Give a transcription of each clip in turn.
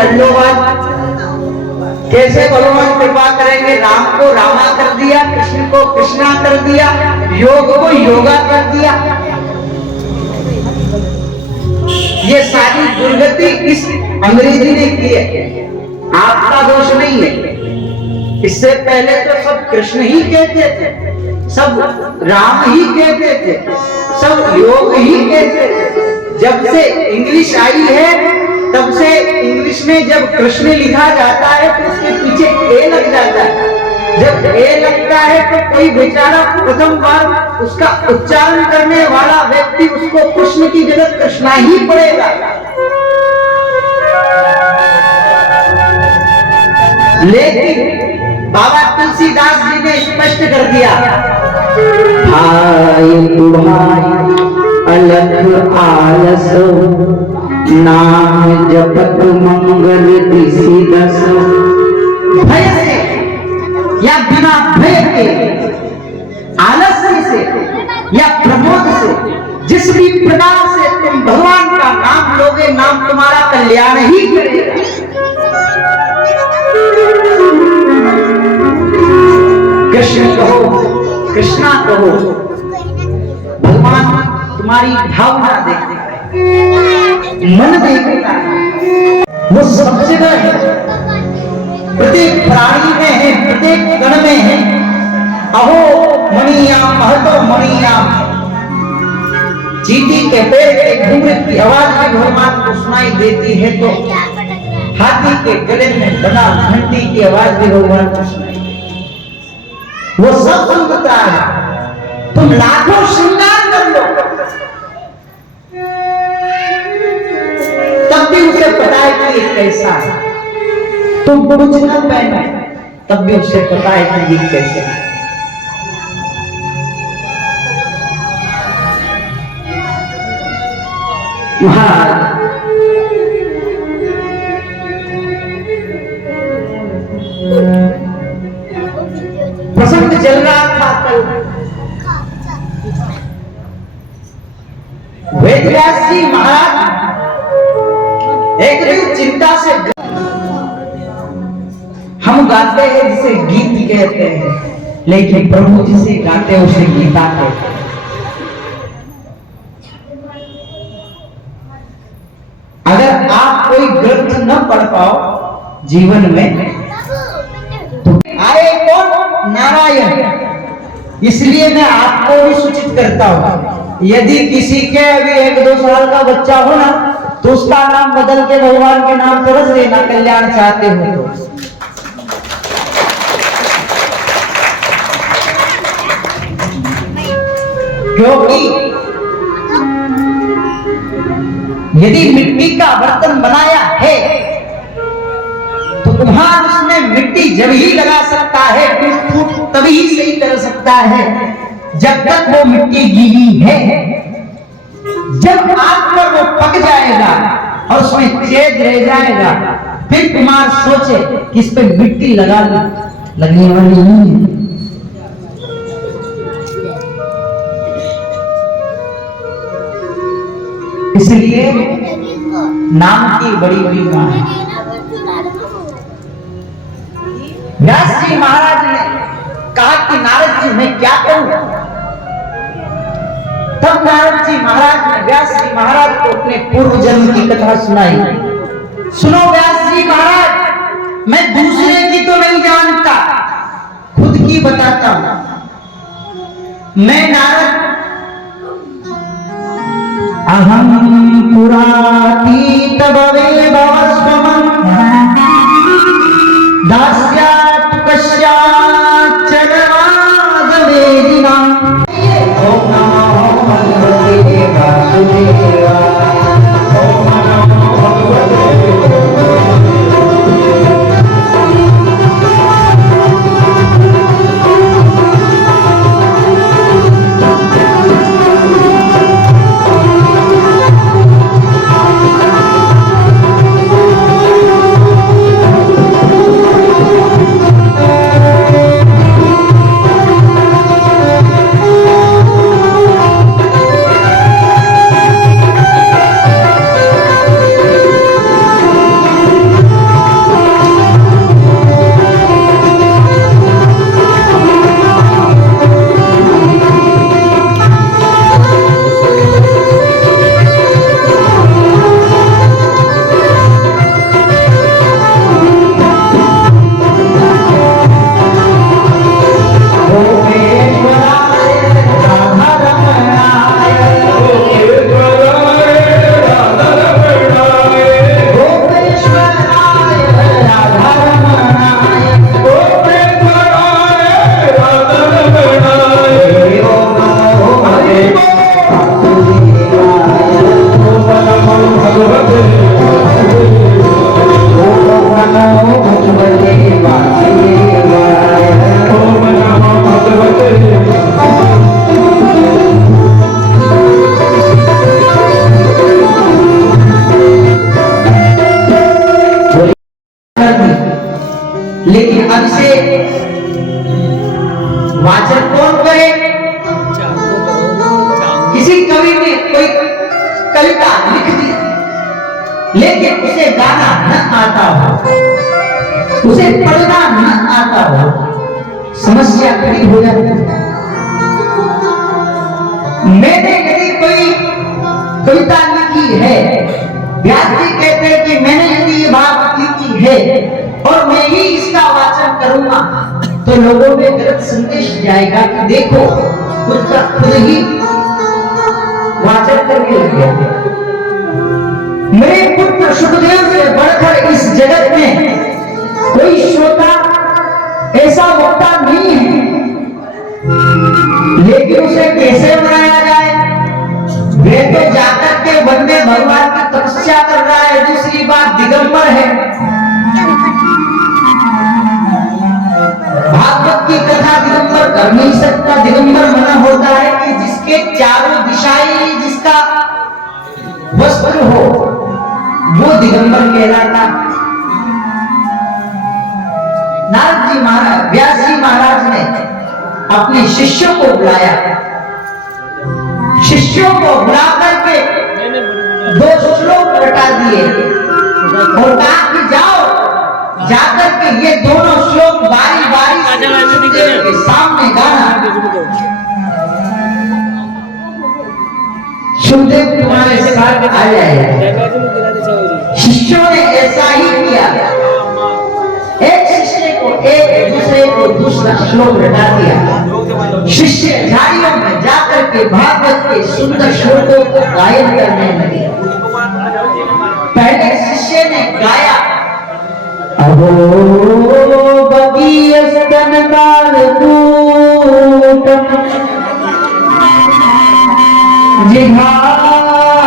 कर लो बात। कैसे भगवान कृपा करेंगे? राम को रामा कर दिया, कृष्ण को कृष्णा कर दिया, योग को योगा कर दिया। ये सारी दुर्गति इस अंग्रेजी ने की है, आपका दोष नहीं है। इससे पहले तो सब कृष्ण ही कहते थे, सब राम ही कहते थे, सब योग ही कहते थे। जब से इंग्लिश आई है तब से इंग्लिश में जब कृष्ण लिखा जाता है तो उसके पीछे ए लग जाता है। जब ए लगता है तो कोई बेचारा प्रथम बार उसका उच्चारण करने वाला व्यक्ति उसको कृष्ण की जगह कृष्णा ही पड़ेगा। लेकिन बाबा तुलसीदास जी ने स्पष्ट कर दिया, भाई भाई अलख आलस नाम जपत मंगल दिसी दस। भय से या बिना भय के, आलस्य से या प्रमोद से, जिस भी प्रकार से तुम भगवान का नाम लोगे, नाम तुम्हारा कल्याण ही करेगा। कृष्ण कहो, कृष्णा कहो, भगवान तुम्हारी भावना देखता है, मन देखता है, वो सब जगह है, प्रत्येक प्राणी में है, प्रत्येक कण में है। अहो मणियाम महतो मणियाम, चींटी के पेड़ के घूंघट की आवाज भी भगवान को सुनाई देती है तो हाथी के गले में बना घंटी की आवाज भी भगवान को सुनाई देती है। वो सब सुनता है। तुम लाखों श्रृंगार कर लो तब भी उसे पता है कि ये कैसा है। तुम कुछ न पहने तब भी उसे पता है कि ये कैसे है। महाराज प्रसंग चल रहा था कल, वेदव्यास जी महाराज एक दिन चिंता से, हम गाते हैं जिसे गीत कहते हैं, लेकिन प्रभु जिसे गाते हैं उसे गीता कहते हैं। अगर आप कोई ग्रंथ न पढ़ पाओ जीवन में तो आए कौन? नारायण। इसलिए मैं आपको भी सूचित करता हूं, यदि किसी के अभी 1-2 साल का बच्चा हो ना तो उसका नाम बदल के भगवान के नाम से रख देना, कल्याण चाहते हो तो। क्योंकि यदि मिट्टी का बर्तन बनाया है तो कुम्हार उसमें मिट्टी जब ही लगा सकता है, टूट तभी सही कर सकता है जब तक वो मिट्टी गीली है। जब आग पर वो पक जाएगा और उसमें छेद रह जाएगा, फिर कुम्हार सोचे कि इस पे मिट्टी लगने वाली नहीं है। इसलिए नाम की बड़ी बड़ी बात है। व्यास जी महाराज ने कहा कि नारद जी मैं क्या करूं? तब नारद जी महाराज ने व्यास जी महाराज को अपने पूर्व जन्म की कथा सुनाई। सुनो व्यास जी महाराज, मैं दूसरे की तो नहीं जानता, खुद की बताता हूं। मैं नारद अहम पुरातीत भवे भवस्वमं दास्यात् कस्यात् चरवाद वेदिना। ओम नमो भगवते वासुदेवाय। ओम नमो भगवते वाचन कौन करे? किसी कवि ने कोई कविता लिख दी लेकिन उसे गाना न आता हो, उसे पढ़ना न आता हो, समस्या खड़ी हो जाती है। मैंने यदि कोई कविता लिखी है, व्यास जी कहते हैं कि मैंने यदि ये बात लिखी है और मैं ही इसका वाचन करूंगा तो लोगों में गलत संदेश जाएगा कि देखो खुद ही वाचन करने लग गया। मेरे पुत्र सुखदेव से बढ़कर इस जगत में कोई श्रोता ऐसा वक्ता नहीं है, लेकिन उसे कैसे बनाया जाए? वे तो जाकर के वन में भगवान की तपस्या कर रहा है, दूसरी बात दिगंबर है। भागवत की कथा दिगंबर कर नहीं सकता। दिगंबर मना होता है कि जिसके चारों दिशाएं जिसका वस्त्र हो वो दिगंबर कहलाता। नारद जी महाराज, व्यास जी महाराज ने अपने शिष्यों को बुलाया, शिष्यों को बुला करके 2 श्लोक रटा दिए और कहा कि जाओ जाकर के ये दोनों श्लोक बारी बारी सुखदेव के सामने गाना। सुखदेव तुम्हारे साथ आ जाएगा। शिष्यों ने ऐसा ही किया, एक शिष्य को एक, दूसरे को दूसरा श्लोक रटा दिया। शिष्य झाड़ियों में जाकर के भागवत के सुंदर श्लोकों को गायन करने लगे। पहले शिष्य ने गाया, अहो बगीय स्तन काल कूटम जिघासया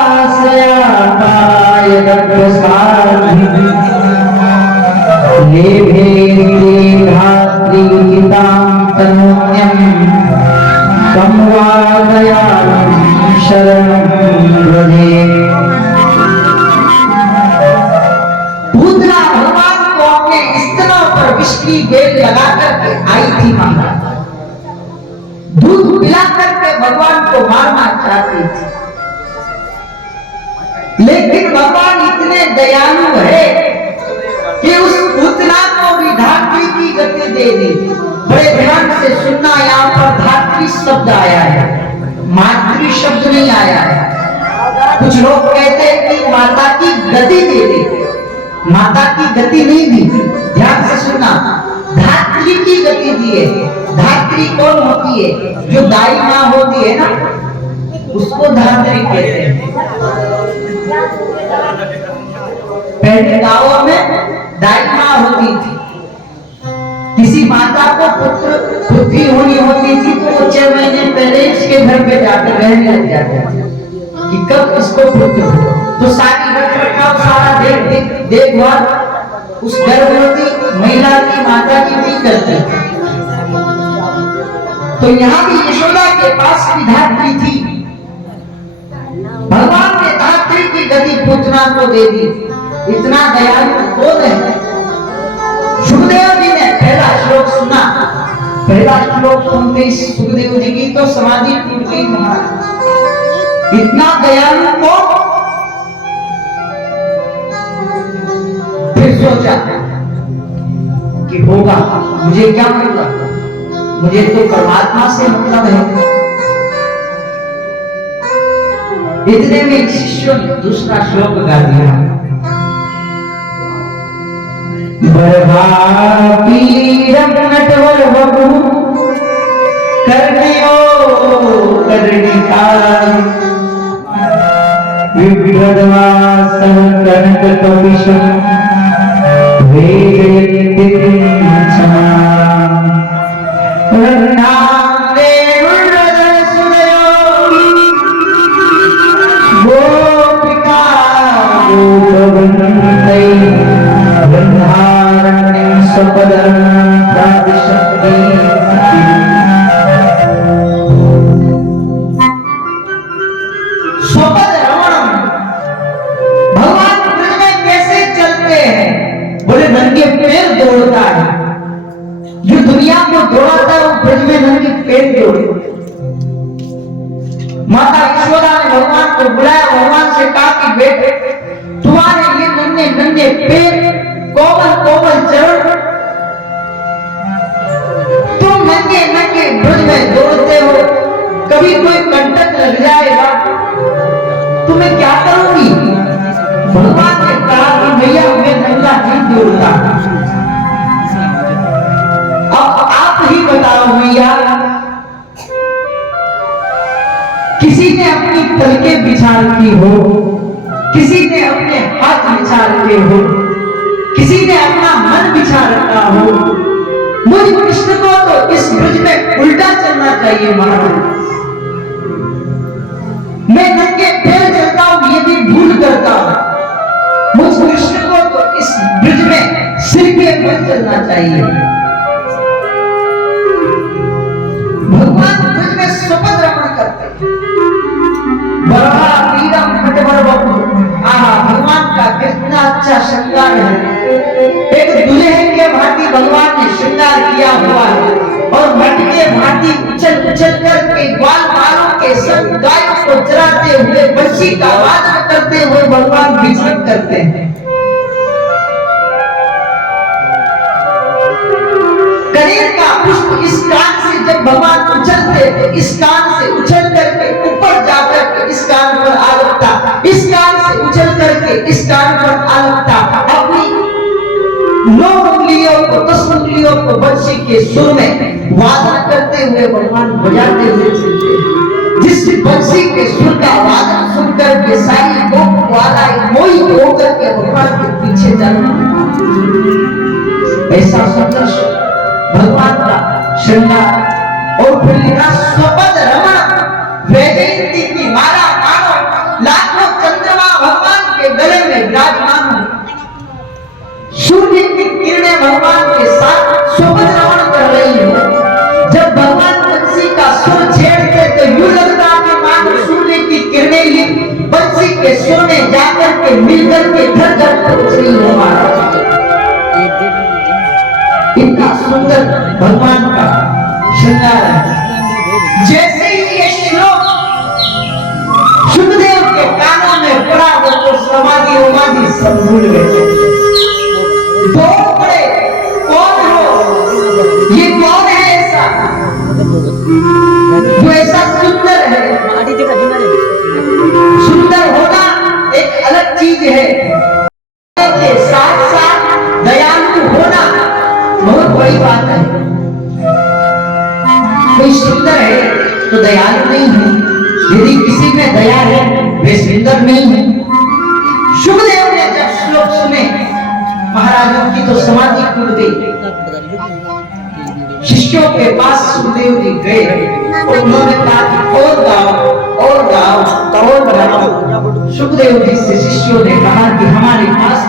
काय रक्षसाधि लेभे धात्री गीतां तनोन्यं कं वा दयालुं शरणं व्रजे। पूतना भगवान को अपने स्तनों पर विष की बेल लगा करके आई थी माता। दूध पिला करके भगवान को मारना चाहती थी, लेकिन भगवान इतने दयालु है कि उस पूतना को भी धात्री की गति दे दी। बड़े ध्यान से सुनना, यहाँ पर धात्री शब्द आया है, मातृ शब्द नहीं आया है। कुछ लोग कहते हैं कि माता की गति दे दी, माता की गति नहीं दी। ध्यान से सुनना, धात्री की गति दी है। धात्री कौन होती है? जो दाई माँ होती है ना, उसको धात्री कहते हैं। पहले गांवों में दाई माँ होती थी, किसी माता को पुत्री होनी होती थी तो वो 6 महीने पहले इसके घर पे जाकर रहने लग जाते थे कि कब इसको पुत्र हो। तो सारी रखरखाव, सारा देखभाल उस गर्भवती महिला की माता की भी करती थी। तो यहाँ भी यशोदा के पास भी धात्री थी। भगवान ने धात्री की गति पूतना को दे दी। इतना दयालु कौन है? सुखदेव जी ने पहला श्लोक सुना। पहला श्लोक सुनते सुखदेव जी की तो समाधि टूट गई महाराज। इतना दयालु कौन? फिर सोचा कि होगा, मुझे क्या मतलब, मुझे तो परमात्मा से मतलब है। इतने में शिष्यों ने दूसरा श्लोक गा दिया, बरभापीरम नटवर वपु कर्णयो कर्णिकार विभ्रदवासः कनककपिशं वेदयन्ति क्षमा रत्नांगे वरदसुदयो गोपिका गोपवन्दै गन्धारण्यं सपदं प्रादिशन्ति। स्वपद रमणम, भगवान ब्रज में कैसे चल जोड़े। माता यशोदा ने भगवान को बुलाया, भगवान से कहा कि बेटे तुम्हारे ये नन्हे नन्हे पैर, कोमल कोमल चरण, तुम नंगे नंगे ब्रज में दौड़ते हो, कभी कोई कंटक लग जाएगा, तुम्हें क्या करूंगी? भगवान ने कहा कि भैया मैं नंगा नहीं दौड़ता, अब आप ही बताओ भैया, किसी ने अपनी पलकें बिछाड़ की हो, किसी ने अपने हाथ बिछाड़ के हो, किसी ने अपना मन बिछा रखा हो, मुझ कृष्ण को तो इस ब्रज में उल्टा चलना चाहिए महाराज। मैं नंगे पैर चलता हूं ये भी भूल करता हूं, मुझ कृष्ण को तो इस ब्रज में सिर पे बल चलना चाहिए। भगवान ब्रज में सुपद रमण करते, भगवान का कितना अच्छा श्रृंगार है। एक दुल्हन के भांति भगवान ने श्रृंगार किया हुआ है और मट के भांति उछल उछल करके ग्वाल बालों के संग गायों को चराते हुए बंसी का वादन करते हुए भगवान विचरण करते हैं। कनेर का पुष्प इस कान से जब भगवान उछलते थे, इस कान से उछल करके ऊपर जाकर के इस कान पर आ लगता, इस कान से उछल करके इस कान पर आ लगता, अपनी 9 उंगलियों को 10 उंगलियों को बंसी के सुर में वादन करते हुए भगवान बजाते हुए चलते हैं। जिस बंसी के सुर का वादन सुनकर के सारी गोप वाला मोहित होकर के भगवान के पीछे चलना, ऐसा सुंदर भगवान का श्रृंगार। और फिर लिखा स्वपद रमण वैजयंती की माला मानो, लाखों चंद्रमा भगवान के गले में विराजमान हो, सूर्य की किरणें भगवान के साथ स्वपद रमण कर रही हो। जब भगवान बंसी का सुर छेड़ते तो यूं लगता कि मानो सूर्य की किरणें ही बंसी के सुर में जाकर के मिलकर के घर घर पहुंच रही हो महाराज। इतना सुंदर भगवान का श्रृंगार है। जैसे ही ये श्लोक सुखदेव के कानों में पड़ा वो तो समाधि उमाधि सब भूल गए। दौड़ पड़े, कौन हो ये, कौन है ऐसा जो ऐसा सुंदर है? सुंदर होना एक अलग चीज है, के साथ साथ दयालु होना बहुत बड़ी बात है। कोई सुंदर है तो दयालु नहीं है, यदि किसी में दया है वे सुंदर नहीं है। सुखदेव ने जब श्लोक सुने महाराजों की तो समाधि टूट गई। शिष्यों के पास सुखदेव जी गए और उन्होंने कहा और गाओ और गाओ और गाओ। सुखदेव जी से शिष्यों ने कहा कि हमारे पास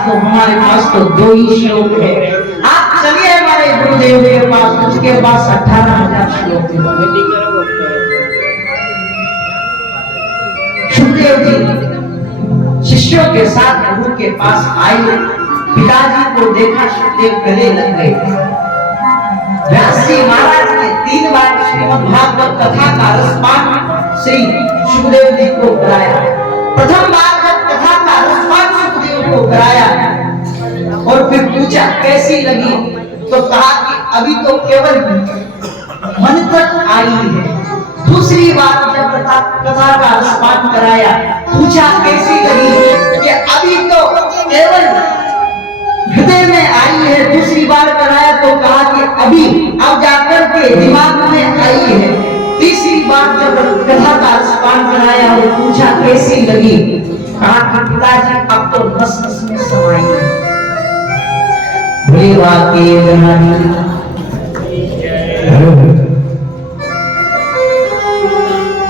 तो 2 ही श्लोक है, आप चलिए हमारे गुरुदेव के पास, उसके पास 18,000 श्लोक थे। सुखदेव जी शिष्यों के साथ गुरु के पास आए, पिताजी को देखा, सुखदेव गले लग गए। व्यास जी महाराज ने 3 बार श्रीमद् भागवत कथा का रसपान श्री सुखदेव जी को कराया। प्रथम बार जब कथा का रसपान सुखदेव को कराया और फिर पूछा कैसी लगी, तो कहा कि अभी तो केवल मन तक आई है। दूसरी बार जब कथा का रसपान कराया, पूछा कैसी लगी, कि अभी तो केवल हृदय में आई है। दूसरी बार कराया तो कहा कि अभी अब जाकर के दिमाग में आई है। तीसरी बार जब कथा का रसपान कराया और पूछा कैसी लगी, कहा कि पिताजी अब तो नस नस में समाई है।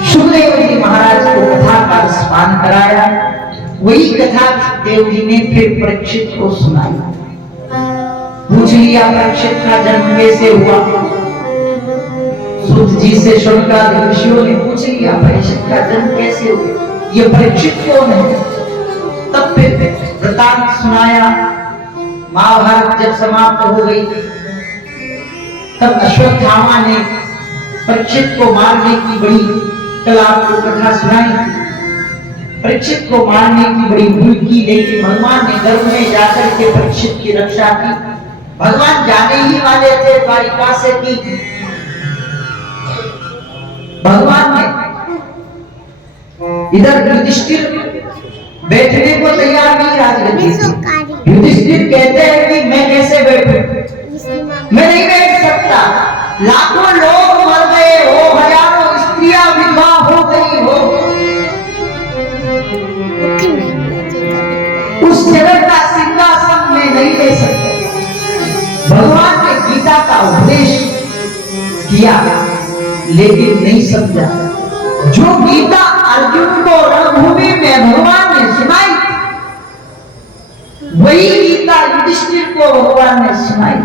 सुखदेव जी महाराज को कथा का रसपान कराया। वही कथा देव जी ने फिर परीक्षित को सुनाई। पूछ लिया परीक्षित का जन्म कैसे हुआ। सूत जी से शौनकादि ऋषियों ने पूछ लिया परीक्षित का जन्म कैसे हुआ, ये परीक्षित कौन है। तब फिर वृतांत सुनाया। महाभारत जब समाप्त हो गई तब अश्वत्थामा ने परीक्षित को मारने की बड़ी कल आपको कथा सुनाई। परीक्षित को मारने की बड़ी भूल की, लेकिन भगवान ने गर्भ में जाकर के परीक्षित की रक्षा की। भगवान जाने ही वाले थे द्वारिका से की भगवान ने इधर युधिष्ठिर बैठने को तैयार नहीं राजगद्दी। युधिष्ठिर कहते हैं कि मैं कैसे बैठूं, मैं नहीं बैठ सकता। लाखों लोग मर गए हो, हजारों स्त्रियां विधवा हो गई हो, उस जगत का सिंहासन में नहीं ले सकते। भगवान ने गीता का उपदेश किया लेकिन नहीं समझा। जो गीता अर्जुन को रणभूमि में भगवान ने सुनाई, वही गीता युधिष्ठिर को भगवान ने सुनाई,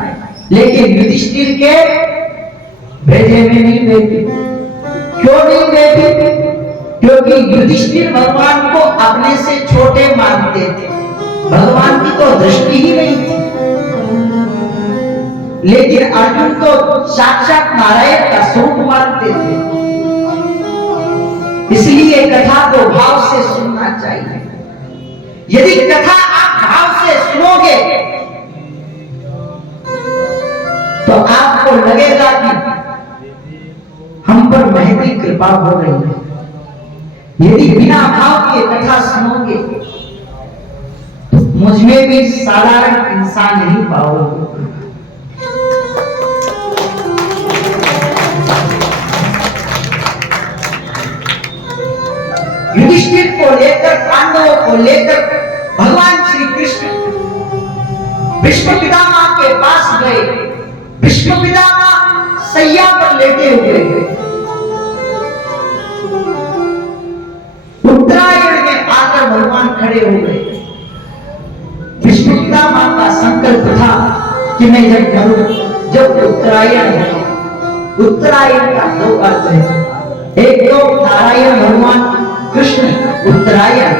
लेकिन युधिष्ठिर के भेजे में नहीं बैठी। क्यों नहीं बैठी? क्योंकि युधिष्ठिर भगवान को अपने से छोटे मानते थे, भगवान की तो दृष्टि ही नहीं थी। लेकिन अर्जुन तो साक्षात नारायण का स्वरूप मानते थे। इसलिए कथा को भाव से सुनना चाहिए। यदि कथा आप भाव से सुनोगे तो आपको लगेगा कि हम पर महती कृपा हो रही है। यदि बिना भाव के कथा सुनोगे तो मुझ में भी साधारण इंसान नहीं पाओगे। युधिष्ठिर को लेकर, पांडवों को लेकर भगवान श्री कृष्ण भीष्म पितामह के पास गए। भीष्म पितामह सैया पर लेटे हुए थे। उत्तरायण में आकर भगवान खड़े हो गए। भीष्म पितामह का संकल्प था कि मैं जब मरूं, जब उत्तरायण हो। उत्तरायण का दो अर्थ है, एक तो नारायण भगवान कृष्ण उत्तरायण,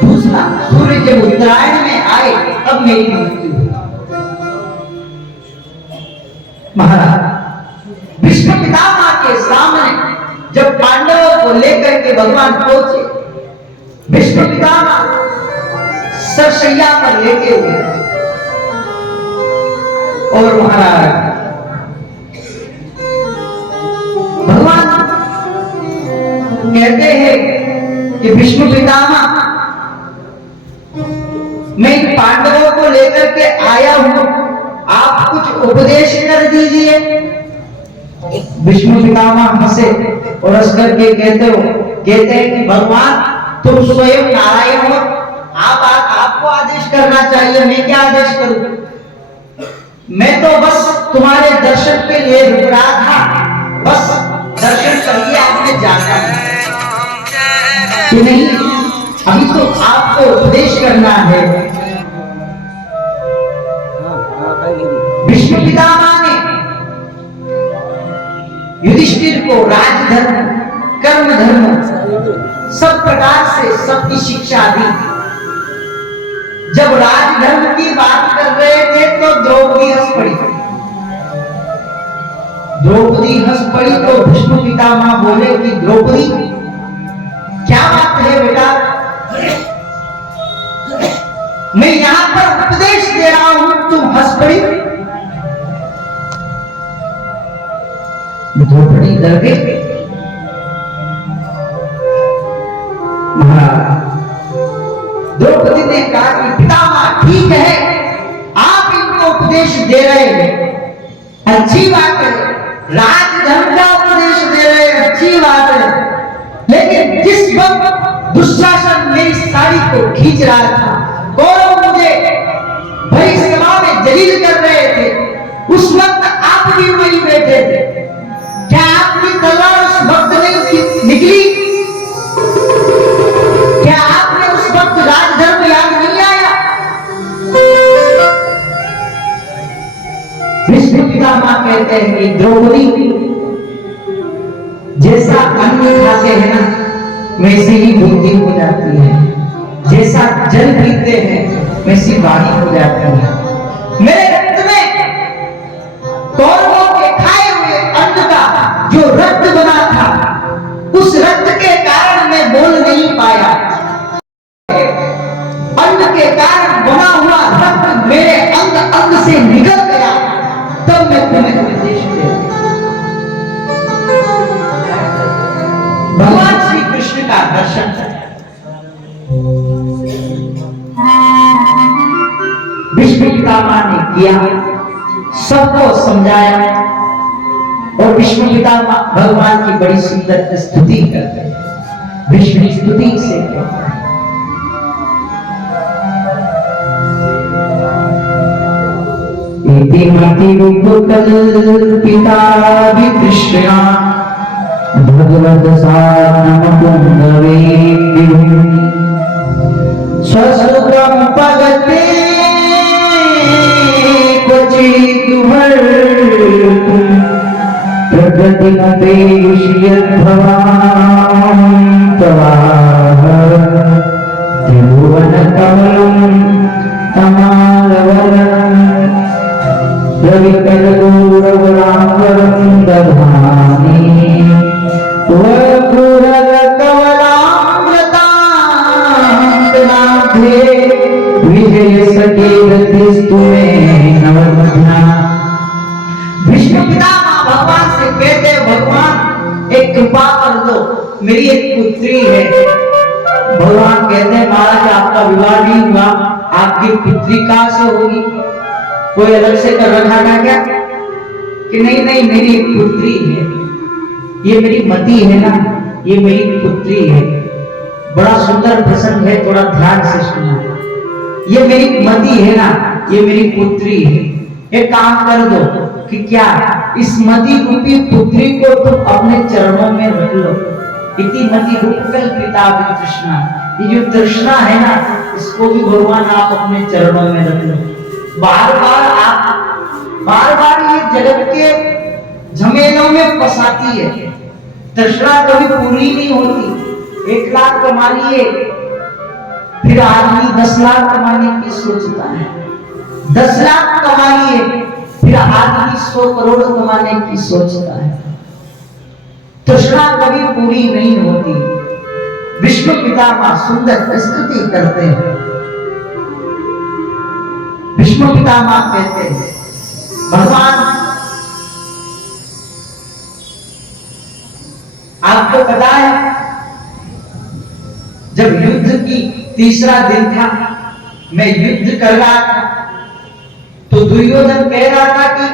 दूसरा सूर्य जब उत्तरायण में आए तब मेरी मृत्यु हुई। महाराज भीष्म पितामह के सामने जब पांडवों को लेकर के भगवान पहुंचे, भीष्म पितामह सरसैया पर लेटे हुए और महाराज भगवान कहते हैं कि भीष्म पितामह मैं पांडवों को लेकर के आया हूं, आप कुछ उपदेश कर दीजिए। भीष्म पितामह हंसे और हंस करके कहते हैं कि भगवान तुम स्वयं नारायण हो, आपको आदेश करना चाहिए, मैं क्या आदेश करूं? मैं तो बस तुम्हारे दर्शन के लिए रुक रहा था, बस दर्शन करके आपने जाना कि नहीं, अभी तो आपको उपदेश करना है। भीष्म पितामह ने युधिष्ठिर को राजधर्म, कर्म धर्म, सब प्रकार से सबकी शिक्षा दी। जब राजधर्म की बात कर रहे थे तो द्रौपदी हंस पड़ी। द्रौपदी हंस पड़ी तो भीष्म पितामह बोले कि द्रौपदी क्या बात है बेटा, मैं यहां पर उपदेश दे रहा हूं, तुम हंस पड़ी। द्रौपदी डर गई। द्रौपदी ने कहा कि पितामह ठीक है, आप इनको उपदेश दे रहे हैं, अच्छी बात है, राजधर्म का उपदेश दे रहे हैं, अच्छी बात है, लेकिन जिस वक्त दुशासन मेरी साड़ी को खींच रहा था, कौरव मुझे भरी सभा में जलील कर रहे थे, उस वक्त आप भी वहीं बैठे थे, क्या आपकी तलवार उस वक्त नहीं निकली? क्या आपने उस वक्त राजधर्म याद नहीं आया? भीष्म पितामह कहते हैं कि द्रौपदी जैसा अन्न खाते हैं ना, वैसे ही बुद्धि हो जाती है, जैसा जल पीते हैं वैसी वाणी हो जाती है। मेरे रक्त में कौरवों के खाए हुए अन्न का जो रक्त रक्त बना था, उस रक्त के कारण मैं बोल नहीं पाया। अन्न के कारण बना हुआ रक्त मेरे अंग अंग से निकल गया, तब मैं तुम्हें उपदेश दे। भगवान श्री कृष्ण का दर्शन भीष्म पितामह ने किया, सबको समझाया और भीष्म पितामह भगवान की बड़ी सुंदर स्तुति करते हैं। भीष्म स्तुति से इति मति रूपकल्पिता विकृष्णा भगवत साधनम पुंगवे स्वसुखम पगते प्रकृति मते त्रिभुवन कमलम तमालवनं रविकलगौरवराम्बरं दधामि वपुरकमलामृताम्बुनाभे विजय सखे रतिस्तु मे नवमध्या। भीष्म पितामह भगवान से कहते, भगवान एक कृपा कर दो, मेरी एक पुत्री है। भगवान कहते हैं, महाराज आपका विवाह नहीं हुआ, आपकी पुत्री कहां से होगी? कोई अलग से कर रखा था क्या? कि नहीं नहीं, मेरी एक पुत्री है, ये मेरी मति है ना, ये मेरी पुत्री है। बड़ा सुंदर प्रसंग है, थोड़ा ध्यान से सुनना। ये मेरी मति है ना, ये मेरी पुत्री है। एक काम कर दो कि क्या इस मति रूपी पुत्री को तुम अपने चरणों में रख लो। इति मति रूपकल्पिता विकृष्णा, ये जो तृष्णा है ना, इसको भी भगवान आप अपने चरणों में रख लो। बार बार ये जगत के झमेलों में फंसाती है। तृष्णा कभी पूरी नहीं होती। 1 लाख कमा लिए, फिर आदमी 10 लाख कमाने की सोचता है। 10 लाख कमा लिए, फिर आदमी 100 करोड़ कमाने की सोचता है। तृष्णा कभी पूरी नहीं होती। भीष्म पितामह सुंदर स्तुति करते हैं। भीष्म पितामह कहते हैं, भगवान आपको पता है, जब युद्ध की तीसरा दिन था, मैं युद्ध कर रहा था, तो दुर्योधन कह रहा था कि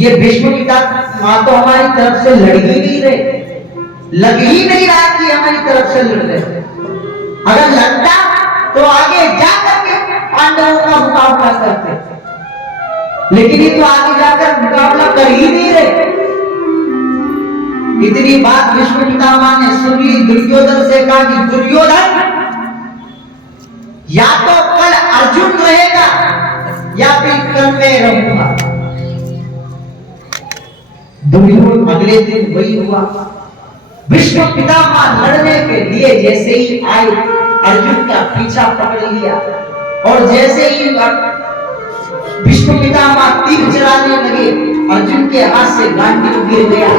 ये भीष्म पितामह तो हमारी तरफ से लड़ ही नहीं रहे, लग ही नहीं रहा कि हमारी तरफ से लड़ रहे। अगर लगता तो आगे जाकर के पांडवों का मुकाबला करते, लेकिन ये तो आगे जाकर मुकाबला कर ही नहीं रहे। इतनी बात भीष्म पितामह ने सुनी, दुर्योधन से कहा कि दुर्योधन, या तो कल अर्जुन रहेगा या फिर कल मैं रहूंगा। दुर्योधन अगले दिन वही हुआ। भीष्म पितामह लड़ने के लिए जैसे ही आए, अर्जुन का पीछा पकड़ लिया, और जैसे ही भीष्म पितामह तीर चलाने लगे, अर्जुन के हाथ से गांडीव गिर गया,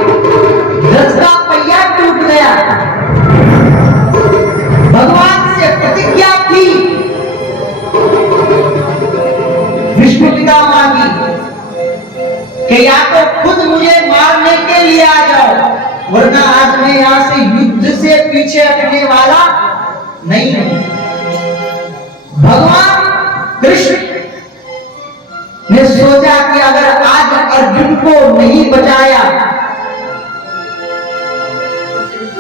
रथ का पहिया टूट गया। भगवान से प्रतिज्ञा थी भीष्म पितामह की कि या तो खुद मुझे मारने के लिए आ जाओ, वरना आज मैं यहां से युद्ध से पीछे हटने वाला नहीं हूं। भगवान कृष्ण ने सोचा कि अगर आज अर्जुन को नहीं बचाया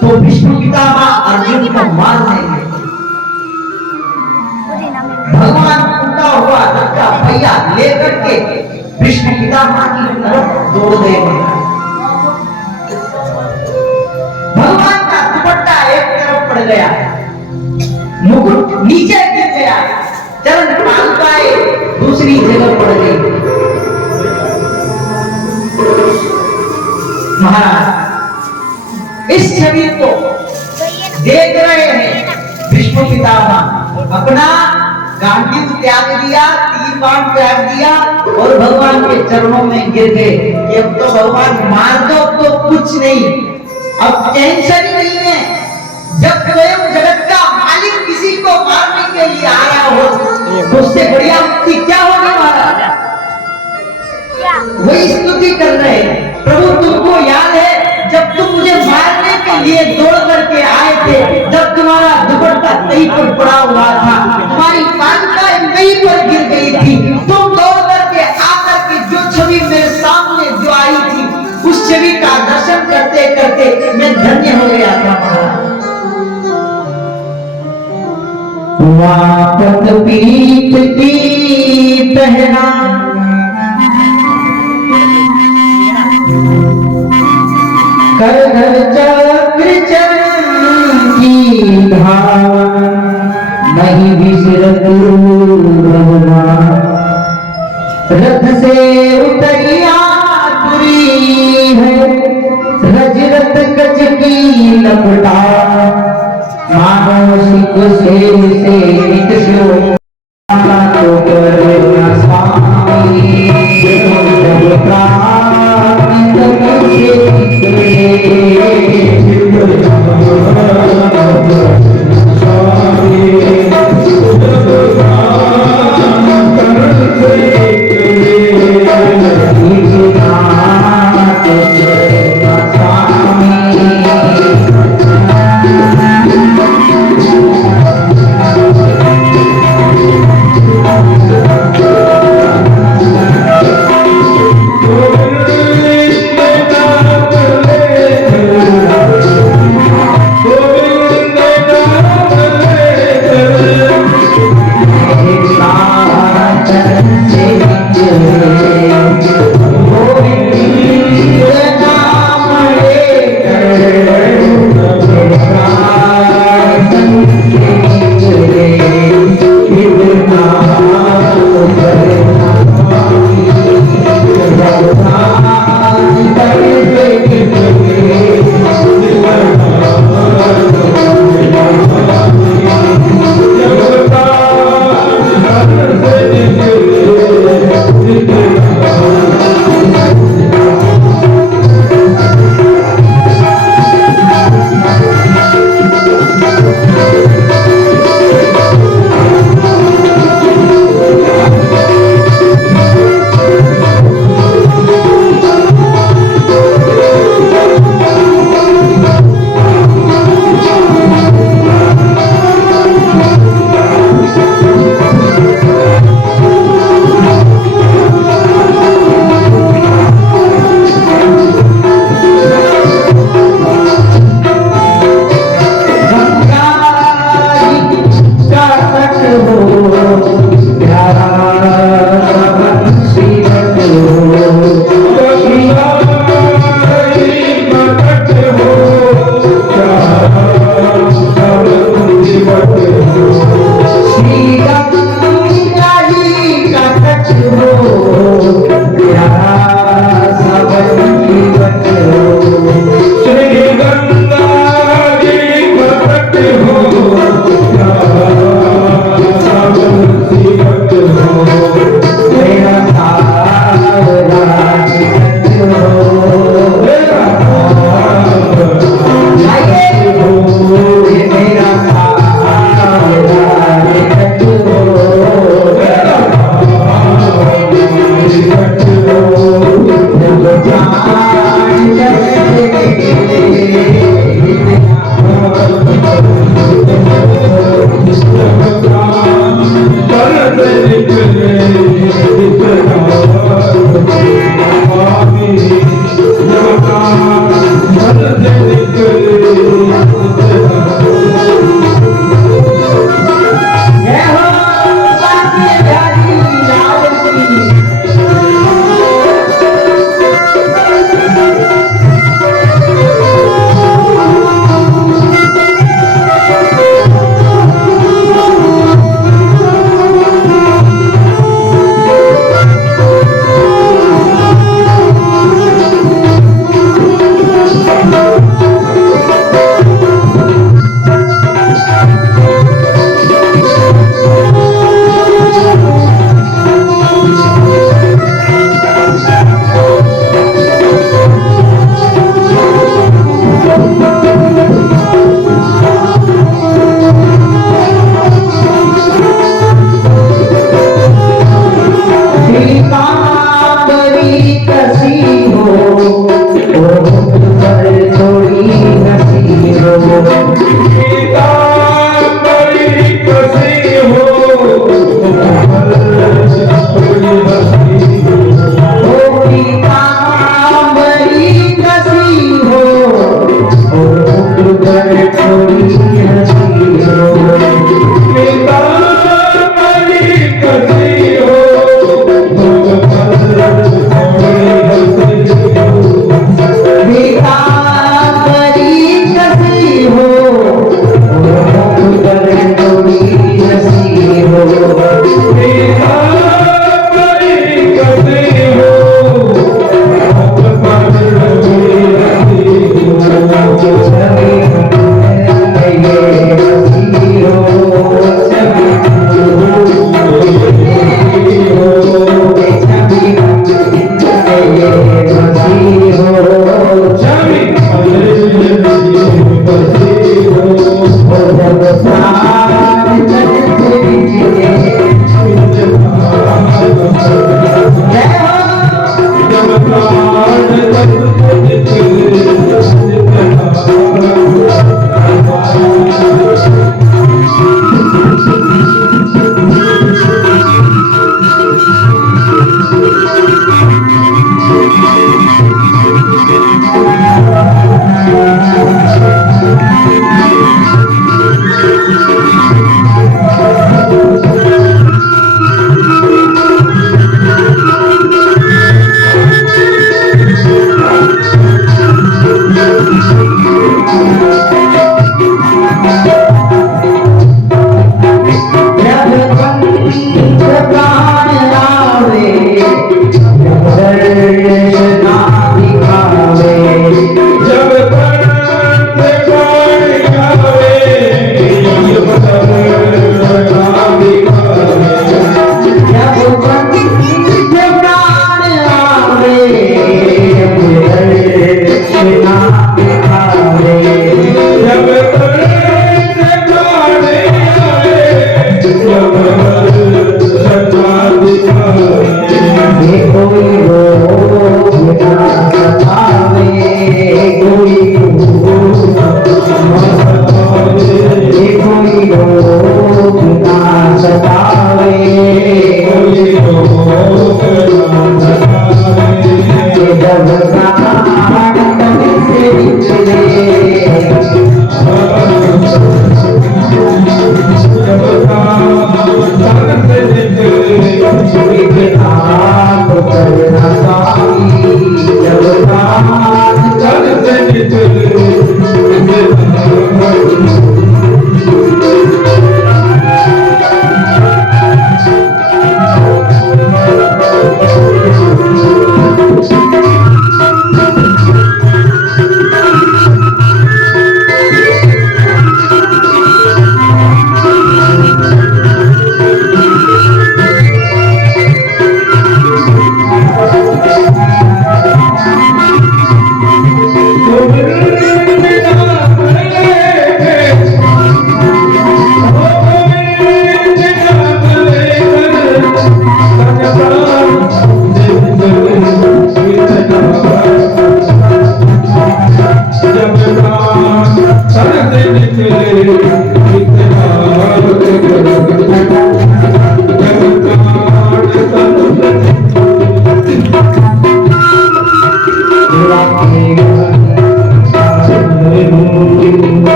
तो भीष्म पितामह अर्जुन को मार देंगे। भगवान टूटा हुआ रथ का पहिया लेकर के भीष्म पितामह की तरफ दौड़ देंगे। भगवान का दुपट्टा एक तरफ पड़ गया, मुकुट नीचे गिर गया, चरण पादुकाएं दूसरी जगह पड़ गई। महाराज इस छवि को देख रहे हैं। भीष्म पितामह अपना गांधी त्याग दिया, तीर बाण त्याग दिया और भगवान के चरणों में गिर गए कि अब तो भगवान मार दो तो कुछ नहीं, अब टेंशन ही नहीं है। जब स्वयं जगत का मालिक किसी को मारने के लिए आया हो तो उससे बढ़िया मुक्ति क्या होगी महाराज? वही स्तुति कर रहे हैं, प्रभु तुमको याद है जब तुम मुझे मारने के लिए दौड़ करके आए थे, जब तुम्हारा दुपट्टा कहीं पर पड़ा हुआ था, तुम्हारी पादुकाएं कहीं पर गिर गई थी, तुम दौड़ करके आकर के जो छवि मेरे सामने जो आई थी उस छवि का दर्शन करते करते मैं धन्य हो गया था महाराज। वापस पीठ की पहना कर घर चक्र चरण की भावना नहीं विसरत भगवान, रथ से उतरिया तुरी है रजरत गज की लपटा, मानो सिख से निकलो तो करना स्वामी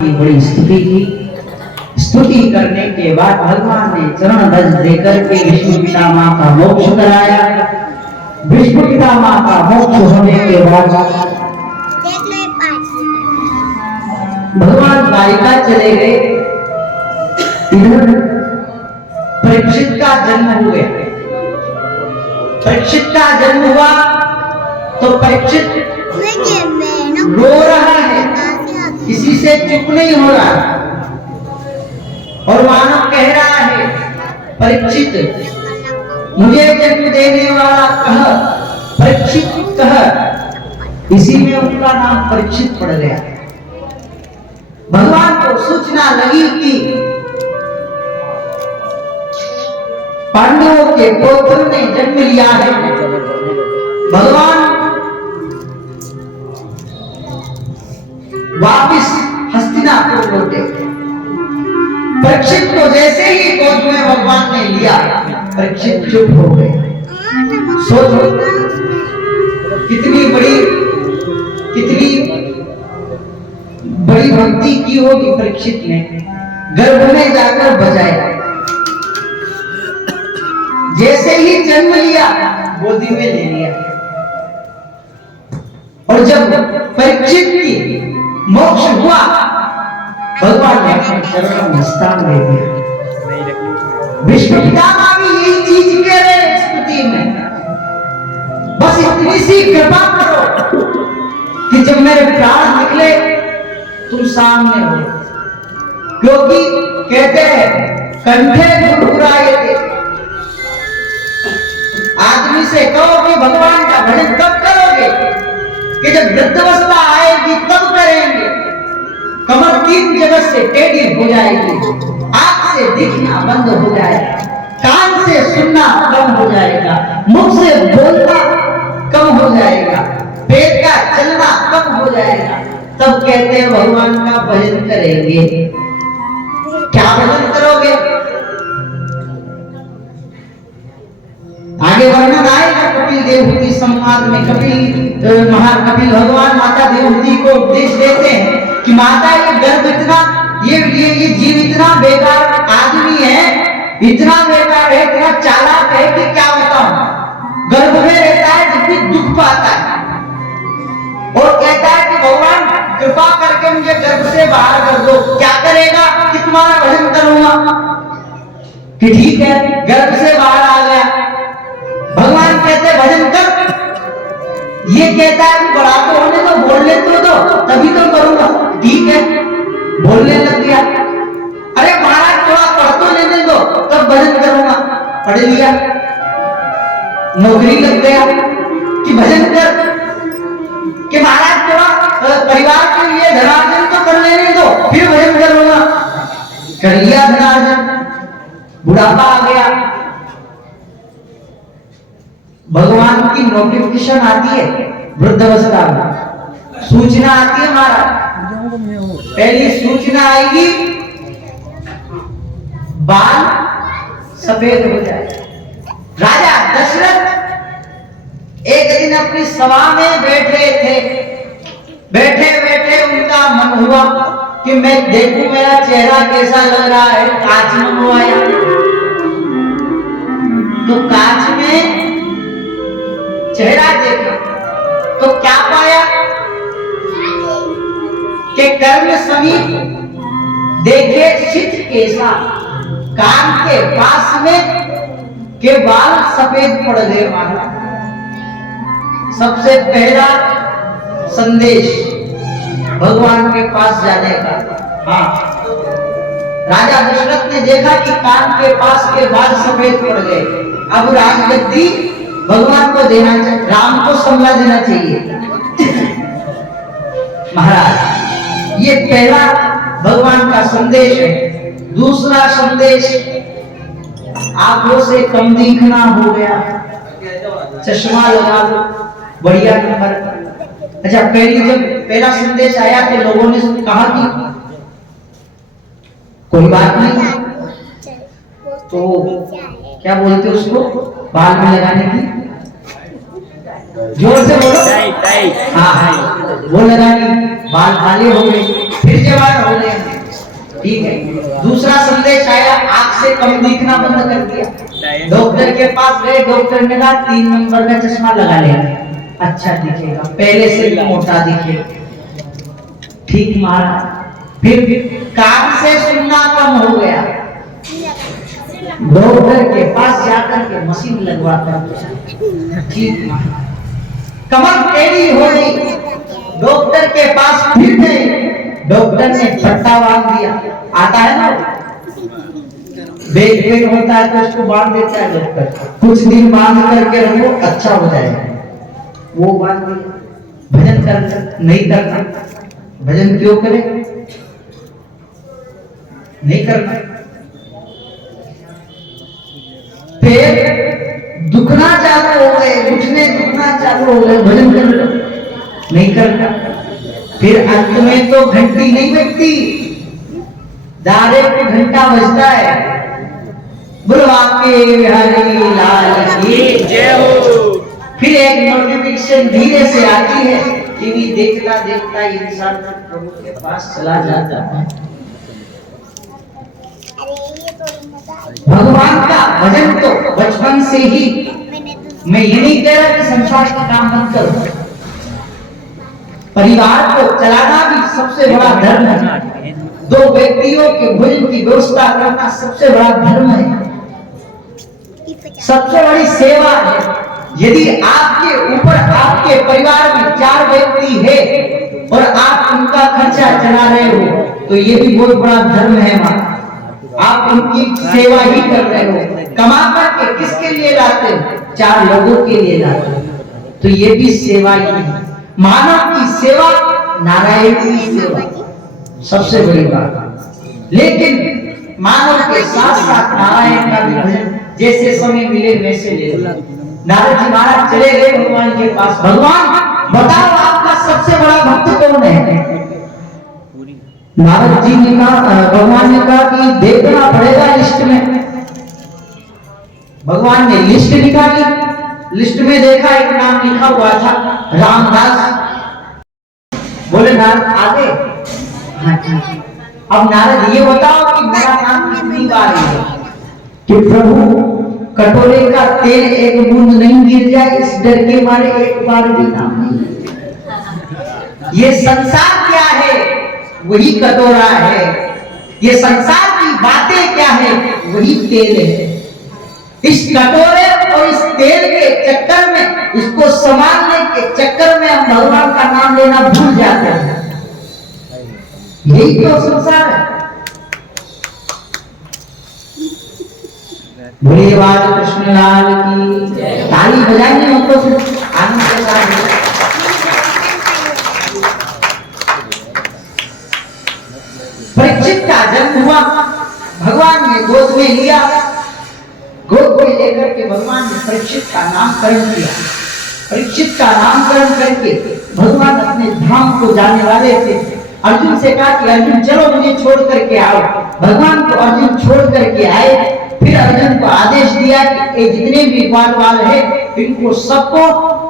बड़ी स्तुति की। स्तुति करने के बाद भगवान ने चरण धज देकर के विष्णु पितामह का मोक्ष कराया। विष्णु पितामह का मोक्ष होने के बाद भगवान द्वारिका चले गए। इधर परीक्षित का जन्म हुआ। परीक्षित का जन्म हुआ तो परीक्षित रो रहा है, किसी से चुप नहीं हो रहा। और मानव कह रहा है, परीक्षित मुझे जन्म देने वाला कह, परीक्षित कह। इसी में उनका नाम परीक्षित पड़ गया। भगवान को सूचना लगी कि पांडवों के पुत्र ने जन्म लिया है। भगवान वापिस हस्तिनापुर लौटे। परीक्षित को जैसे ही गोद में भगवान ने लिया, परीक्षित चुप हो गए। सोचो कितनी बड़ी भक्ति की होगी परीक्षित ने। गर्भ में जाकर बजाया, जैसे ही जन्म लिया गोदी में ले लिया, और जब परीक्षित की मोक्ष हुआ, भगवान ने अपने चरणों में स्थान दे दिया। विष्णु पितामह भी यही चीज कह रहे हैं स्तुति में, बस इतनी सी कृपा करो कि जब मेरे प्राण निकले तुम सामने हो। क्योंकि कहते हैं कंठे गुरगुराए थे। आदमी से कहो कि भगवान का भजन कब करोगे, कि जब वृद्धावस्था आएगी तब करेंगे। कमर 3 जगह से टेढ़ी हो जाएगी, आंख से दिखना बंद हो जाएगा, कान से सुनना कम हो जाएगा, मुख से बोलना कम हो जाएगा, पेट का चलना कम हो जाएगा। तब कहते हैं भगवान का भजन करेंगे। क्या भजन करोगे? आगे वर्णन आएगा कपिल देवहूति संवाद में। महाकपिल भगवान माता देवहूति को उपदेश देते हैं कि माता ये गर्भ इतना, ये जीव इतना बेकार आदमी है, इतना बेकार है, इतना चालाक है कि क्या बताऊं। गर्भ में रहता है जब भी दुख पाता है और कहता है कि भगवान कृपा करके मुझे गर्भ से बाहर कर दो। क्या करेगा? कि तुम्हारा भजन करूंगा। कि ठीक है, गर्भ से बाहर आ गया, भगवान कहते भजन कर। ये कहता है कि बड़ा तो होने दो, बोलने तो दो, तभी तो करूंगा। ठीक है, बोलने लग गया। अरे महाराज थोड़ा पढ़ तो लेने दो, तब भजन करूंगा। पढ़ लिया, नौकरी लग गया कि भजन कर। कि महाराज थोड़ा परिवार के लिए धनार्जन तो कर लेने दो, फिर भजन करूंगा। कर लिया धनार्जन, बुढ़ापा आ गया। भगवान की नोटिफिकेशन आती है वृद्धावस्था में, सूचना आती है महाराज। पहली सूचना आएगी बाल सफेद हो जाए। राजा दशरथ एक दिन अपनी सभा में बैठे थे। बैठे बैठे उनका मन हुआ कि मैं देखूं मेरा चेहरा कैसा लग रहा है। कांच मंगवाया तो कांच में चेहरा देखा तो क्या पाया कि कर्ण समीप देखे शीत केसा, कान के पास में के बाल सफेद पड़ गए। माना सबसे पहला संदेश भगवान के पास जाने का। हाँ, राजा दशरथ ने देखा कि कान के पास के बाल सफेद पड़ गए। अब राजगद्दी भगवान को देना चाहिए, राम को संभला देना चाहिए। महाराज ये पहला भगवान का संदेश है। दूसरा संदेश आंखों से कम दिखना हो गया, चश्मा लगा लो, बढ़िया नंबर। अच्छा, जब पहला संदेश आया तो लोगों ने कहा कि कोई बात नहीं, तो क्या बोलते उसको, बाल में लगाने की, जोर से बोलो। हाँ, वो लगानी, बाल काले हो गए, फिर जवान हो गए। ठीक है। दूसरा संदेश आया, आंख से कम दिखना बंद कर दिया। डॉक्टर के पास गए, डॉक्टर ने कहा 3 नंबर का चश्मा लगा लेना, अच्छा दिखेगा, पहले से मोटा दिखेगा। ठीक महाराज। फिर कान से सुनना कम हो गया, डॉक्टर के पास जाकर के मशीन लगवाता। ठीक महाराज। कमर टेढ़ी हो गई, डॉक्टर के पास फिर गए, डॉक्टर ने पट्टा बांध दिया। आता है ना, बेग होता है तो उसको बांध देता है डॉक्टर, कुछ दिन बांध करके रखो, अच्छा हो जाएगा। वो बांध दिया। भजन करता नहीं करता, भजन क्यों करे? नहीं करना। फिर दुखना चालू हो गए, घुटने दुखना चालू हो गए, भजन कर नहीं करता। फिर अंत में तो घंटी नहीं बजती, डायरेक्ट घंटा बजता है, बुलवा के हरि लाल की जय हो। फिर एक नोटिफिकेशन धीरे से आती है, टीवी देखता देखता इंसान प्रभु के पास चला जाता है। भगवान का भजन तो बचपन से ही, मैं ये नहीं कह रहा कि संसार का काम मत करो, परिवार को चलाना भी सबसे बड़ा धर्म है। दो व्यक्तियों के भोजन की व्यवस्था करना सबसे बड़ा धर्म है, सबसे बड़ी सेवा है। यदि आपके ऊपर आपके परिवार में 4 व्यक्ति है और आप उनका खर्चा चला रहे हो तो ये भी बहुत बड़ा धर्म है। आप उनकी सेवा ही कर रहे हो। कमा करके किसके लिए लाते हो? 4 लोगों के लिए लाते हो, तो ये भी सेवा ही है। मानव की सेवा नारायण की सेवा सबसे बड़ी बात। लेकिन मानव के साथ साथ नारायण का भी भजन जैसे समय मिले वैसे ले लो। नारद जी महाराज चले गए भगवान के पास, भगवान बताओ आपका सबसे बड़ा भक्त कौन है? नारद जी ने कहा, भगवान ने कहा कि देखना पड़ेगा लिस्ट में। भगवान ने लिस्ट निकाली, लिस्ट में देखा एक नाम लिखा हुआ था रामदास। बोले नारद आगे? हाँ ठीक। अब नारद ये बताओ कि मेरा नाम कितनी बार है? कि प्रभु कटोरे का तेल एक बूंद नहीं गिर जाए इस डर के मारे एक बार भी नाम नहीं। ये संसार क्या है? वही कटोरा है। ये संसार की बातें क्या है? वही तेल है। इस कटोरे और इस तेल के चक्कर में, इसको संभालने के चक्कर में हम भगवान का नाम लेना भूल जाते हैं। यही तो संसार है। बोलिए बाल कृष्ण लाल की। ताली बजाएंगे हम तो आनंद के साथ। परीक्षित का जन्म हुआ, भगवान ने गोद में लिया, गोद में लेकर के भगवान ने परीक्षित का नामकरण किया। परीक्षित का नामकरण करके भगवान अपने धाम को जाने वाले थे। अर्जुन से कहा कि अर्जुन चलो मुझे छोड़ करके आओ। भगवान को अर्जुन छोड़ करके आए। फिर अर्जुन को आदेश दिया कि ये जितने भी ग्वाल है इनको सबको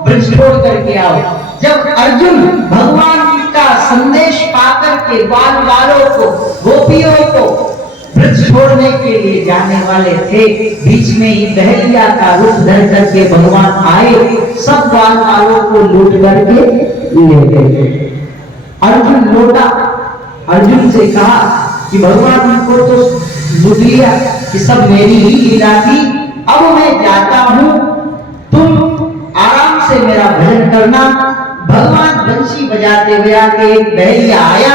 ब्रज छोड़ करके आओ। जब अर्जुन भगवान का संदेश पाकर के ग्वाल वालों को, गोपियों को ब्रज छोड़ने के लिए जाने वाले थे, बीच में ही बहरिया का रूप धर करके भगवान आए, सब ग्वाल वालों को लूट करके ले गए। अर्जुन लौटा, अर्जुन से कहा कि भगवान को तो लूट लिया कि सब मेरी ही लीला थी, अब मैं जाता हूं, तुम आराम से मेरा भजन करना। भगवान बंशी बजाते हुए आके एक बहरिया आया,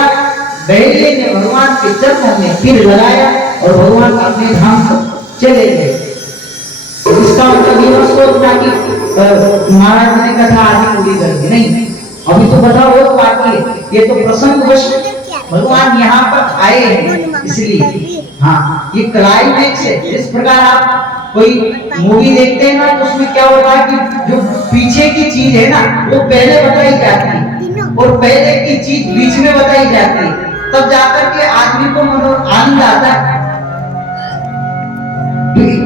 बहरिये ने भगवान के चरणों में फिर लगाया और भगवान अपने धाम को चले गए। इसका मतलब ये मत सोचना कि महाराज ने कथा आधी पूरी कर दी, नहीं, अभी तो कथा और बाकी है। ये तो प्रसंगवश भगवान यहाँ पर आए हैं इसलिए। हाँ, ये क्लाइमैक्स है। इस प्रकार आप कोई मूवी देखते हैं ना तो उसमें क्या होता है कि जो पीछे की चीज है ना वो पहले बताई जाती है और पहले की चीज बीच में बताई जाती है, तब जाकर के आदमी को आनंद आता है।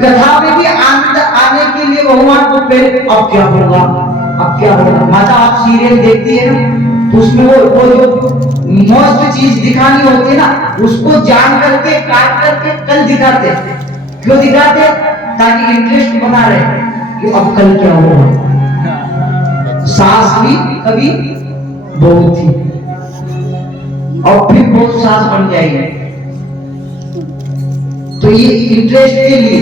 कथा में भी आनंद आने के लिए भगवान को पहले अब क्या होगा, अब क्या होगा। माता आप सीरियल देखती है ना तो उसमें वो जो मस्त चीज दिखानी होती है ना उसको जान करके काट करके कल दिखाते। क्यों दिखाते? ताकि इंटरेस्ट बना रहे कि अब कल क्या होगा। सास भी कभी बहू थी और फिर बहुत सास बन जाएगी। तो ये इंटरेस्ट के लिए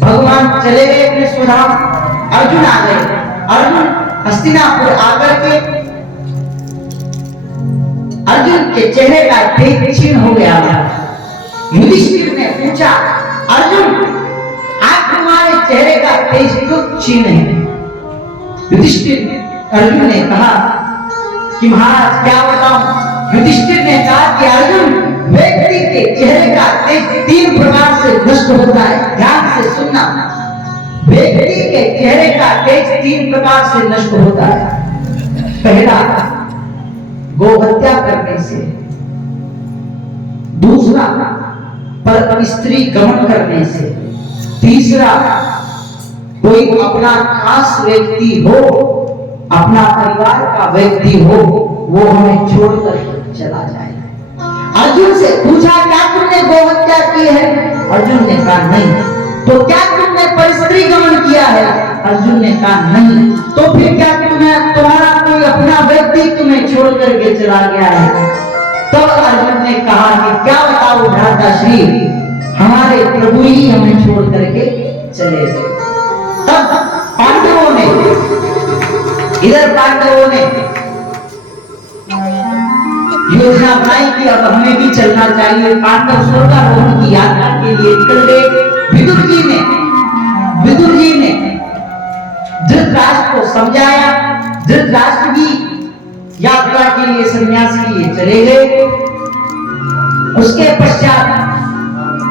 भगवान चले गए अपने स्वधाम। अर्जुन आ गए। अर्जुन हस्तिनापुर आकर के अर्जुन के चेहरे का तेज क्षीण हो गया। युधिष्ठिर ने पूछा, अर्जुन आज तुम्हारे चेहरे का तेज क्यों क्षीण है? युधिष्ठिर अर्जुन ने कहा कि महाराज क्या बताऊं। युधिष्ठिर ने कहा कि अर्जुन व्यक्ति के चेहरे का तेज 3 प्रकार से नष्ट होता है। ध्यान से सुनना, व्यक्ति के चेहरे का तेज 3 प्रकार से नष्ट होता है। पहला, गोहत्या करने से, दूसरा पर स्त्री गमन करने से, तीसरा कोई अपना खास व्यक्ति हो, अपना परिवार का व्यक्ति हो, वो हमें छोड़कर चला जाए। अर्जुन से पूछा क्या तुमने गोहत्या की है? अर्जुन ने कहा नहीं। तो क्या तुमने परस्त्री गमन किया है? अर्जुन ने कहा नहीं। तो फिर क्या तुम्हारा कोई अपना व्यक्ति तुम्हें छोड़ करके चला गया है? तब अर्जुन ने कहा कि क्या बताओ भ्राताश्री, हमारे प्रभु ही हमें छोड़ करके चले गए। तब पांडवों ने योजना बनाई कि अब हमें भी चलना चाहिए। पांडव स्वर्गारोहण की यात्रा के लिए निकल गए। विदुर जी ने धृतराष्ट्र को समझाया। धृतराष्ट्र भी यात्रा के लिए, संन्यास के लिए चले गए। उसके पश्चात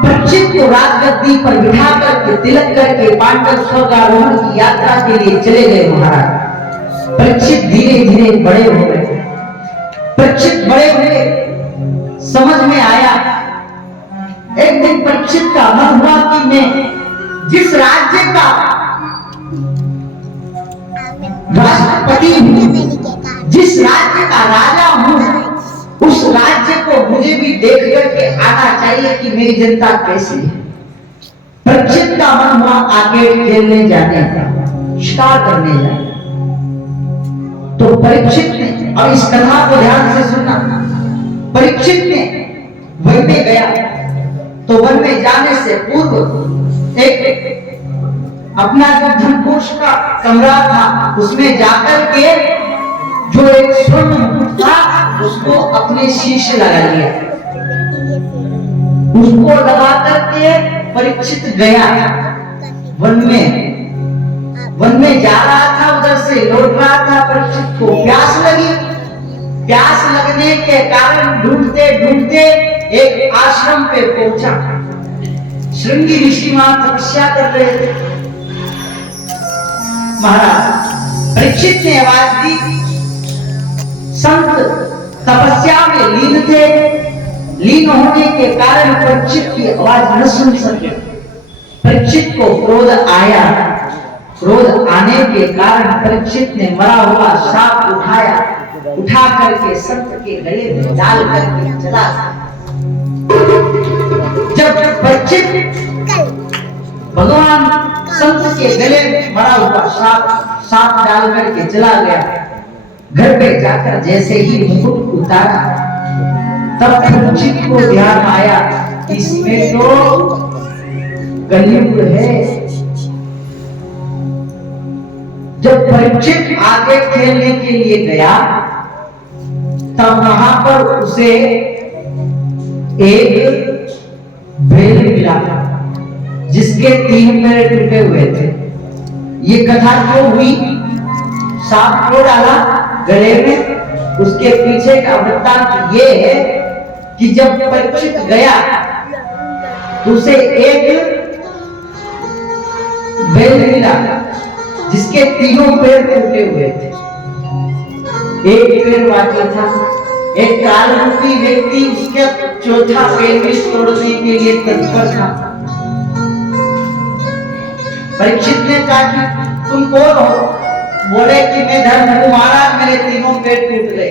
परीक्षित को राजगद्दी पर बिठा करके तिलक करके पांडव स्वर्गारोहण की यात्रा के लिए चले गए। महाराज परीक्षित धीरे धीरे बड़े हो गए। परीक्षित बड़े हुए, समझ में आया। एक दिन परीक्षित का मन हुआ कि मैं जिस राज्य का राष्ट्रपति हूं, जिस राज्य का राजा हूं, उस राज्य को मुझे भी देख करके आना चाहिए कि मेरी जनता कैसी है। परीक्षित का मन हुआ आर्केड खेलने जाने का, शिकार करने जाने। तो परीक्षित ने, अब इस कथा को ध्यान से सुनना, परीक्षित ने वन में गया। तो वन में जाने से पूर्व एक अपना जो धनकोष का कमरा था उसमें जाकर के जो एक स्वर्ण मुकुट था उसको अपने शीश लगा लिया। उसको लगा करके परीक्षित गया वन में जा रहा था, उधर से लौट रहा था। परीक्षित को प्यास लगी। प्यास लगने के कारण ढूंढते ढूंढते एक आश्रम पे पहुंचा। श्रृंगी ऋषि वहां तपस्या कर रहे थे। महाराज परीक्षित ने आवाज दी। संत तपस्या में लीन थे। लीन होने के कारण परीक्षित की आवाज न सुन सके। परीक्षित को क्रोध आया। क्रोध आने के कारण परीक्षित ने मरा हुआ सांप उठाया। उठा करके संत के गले में डाल करके चला। जब परीक्षित भगवान संत के गले में मरा हुआ सांप डाल करके चला गया, घर पे जाकर जैसे ही मुकुट उतारा, तब परीक्षित को ध्यान आया इसमें तो कलयुग है। जब परीक्षित आगे खेलने के लिए गया तब वहां पर उसे एक भेड़ मिला जिसके 3 पैर टूटे हुए थे। ये कथा क्यों हुई? सांप को डाला गले में। उसके पीछे का वृत्तांत ये है कि जब परीक्षित गया तो उसे एक बैल मिला जिसके 3 पैर टूटे हुए थे। एक पैर बाकी था। एक कालरूपी व्यक्ति उसके 4था पैर भी तोड़ने के लिए तत्पर था। परीक्षित ने कहा कि तुम कौन हो? बोले कि मैं धर्मकुमार, मेरे 3 पैर टूट गए,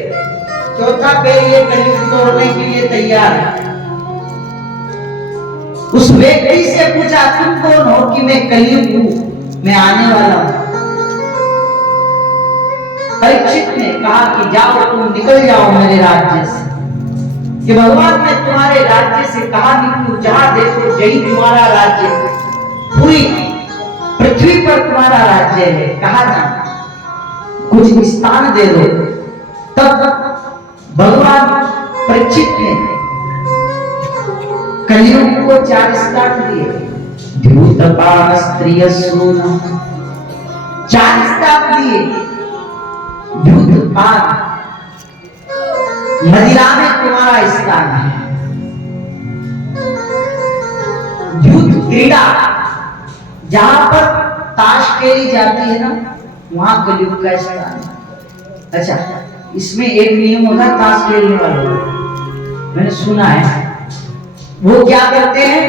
4था पैर ये कलयुग तोड़ने के लिए तैयार है। उस व्यक्ति से पूछा तुम कौन हो? कि मैं कलयुग हूं, मैं आने वाला हूं। परीक्षित ने कहा कि जाओ, तुम निकल जाओ मेरे राज्य से। कि भगवान ने तुम्हारे राज्य से कहा निकलो, जहां देखो यही तुम्हारा राज्य, पूरी पृथ्वी पर तुम्हारा राज्य है, कहा ना कुछ स्थान दे दो। तब भगवान परीक्षित ने कलयुग को 4 स्थान दिए। द्यूतपान स्त्रिय सूना 4 स्थान दिए। द्यूतपान मदिरा में तुम्हारा स्थान है। द्यूत क्रीड़ा जहां पर ताश खेली जाती है ना, वहां कलयुग का स्थान है। अच्छा, इसमें एक नियम होता है ताश खेलने वालों का, मैंने सुना है। वो क्या करते हैं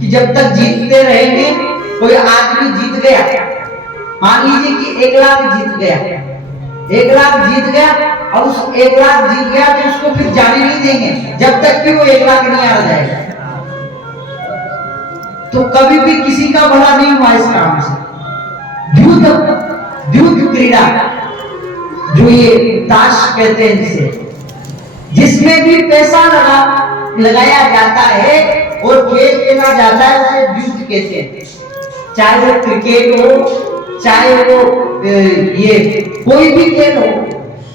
कि जब तक जीतते रहेंगे, कोई आदमी जीत गया, मान लीजिए कि 1 लाख जीत गया, 1 लाख जीत गया, और उस 1 लाख जीत गया तो उसको फिर जाने नहीं देंगे जब तक कि वो 1 लाख नहीं आ जाएगा। तो कभी भी किसी का भला नहीं हुआ इस काम से। द्यूत क्रीड़ा जो ये ताश कहते हैं जिसे, जिसमें भी पैसा लगाया जाता है और खेल खेला जाता है उसे द्यूत कहते हैं। चाहे वो क्रिकेट हो, चाहे वो ये कोई भी खेल हो,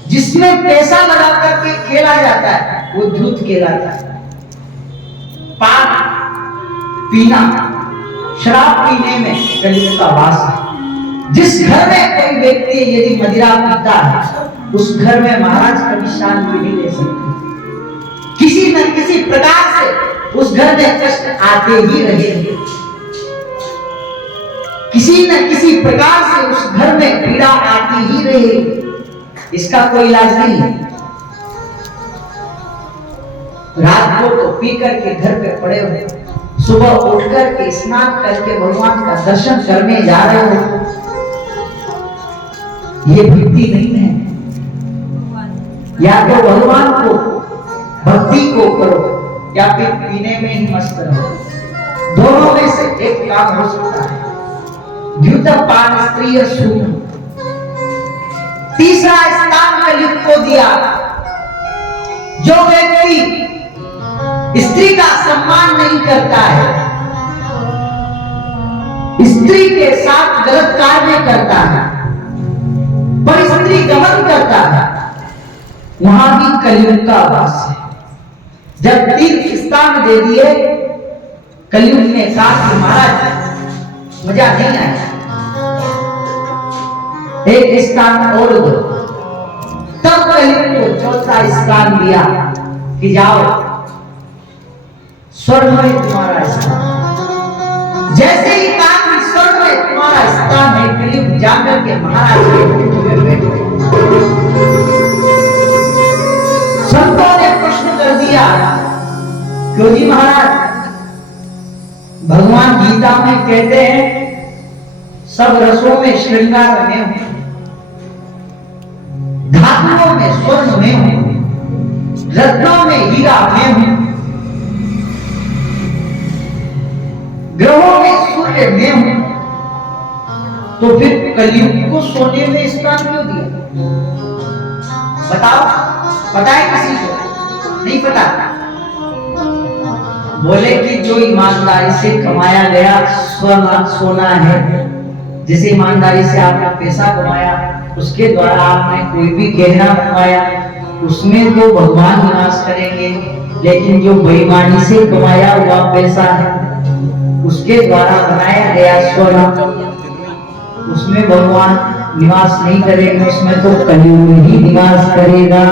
जिसमें पैसा लगा करके खेला जाता है वो द्यूत कहलाता है। पान पीना, शराब पीने में कलयुग का वास है। जिस घर में कोई व्यक्ति यदि मदिरा पीता है, उस घर में महाराज कभी शांति नहीं ले सकते। किसी न किसी प्रकार से उस घर में कष्ट आते ही रहेंगे, किसी न किसी प्रकार से उस घर में पीड़ा आती ही रहेगी। इसका कोई इलाज नहीं है। रात को तो पी करके घर पे पड़े हुए, सुबह उठकर के स्नान करके भगवान का दर्शन करने जा रहे हो, ये भक्ति नहीं है। या तो भगवान को भक्ति को करो या फिर पीने में ही मस्त रहो। दोनों में से एक काम हो सकता है। द्यूतपान स्त्रीय सून, तीसरा स्थान कलयुग को दिया। जो व्यक्ति स्त्री का सम्मान नहीं करता है, स्त्री के साथ गलत कार्य करता है, पर स्त्री गमन करता है, वहां भी कलयुग का वास है। जब तीर्थ स्थान दे दिए, कलयुग ने कहा कि महाराज मजा नहीं आया, एक स्थान और दो। तब कलयुग को चौथा स्थान दिया कि जाओ स्वर्ग में तुम्हारा स्थान। जैसे ही कहा कि स्वर्ग में तुम्हारा स्थान है, कलयुग जाकर के महाराज के कुटीर में बैठे। संतों ने प्रश्न कर दिया, क्यों जी महाराज, भगवान गीता में कहते हैं सब रसों में श्रृंगार में हूं, धातुओं में स्वर्ण में हूं, रत्नों में हीरा में हूं, ग्रहों में सूर्य में हूं, तो फिर कलयुग को सोने में स्थान क्यों दिया? बताओ, पता है किसी को? नहीं पता। बोले कि जो ईमानदारी से कमाया गया सोना है, जिस ईमानदारी से आपने पैसा कमाया, उसके द्वारा आपने कोई भी गहना बनवाया, उसमें तो भगवान निवास करेंगे। लेकिन जो बेईमानी से कमाया हुआ पैसा है, उसके द्वारा बनाया गया सोना, उसमें भगवान निवास नहीं करेंगे, उसमें तो कलयुग ही निवास करेगा।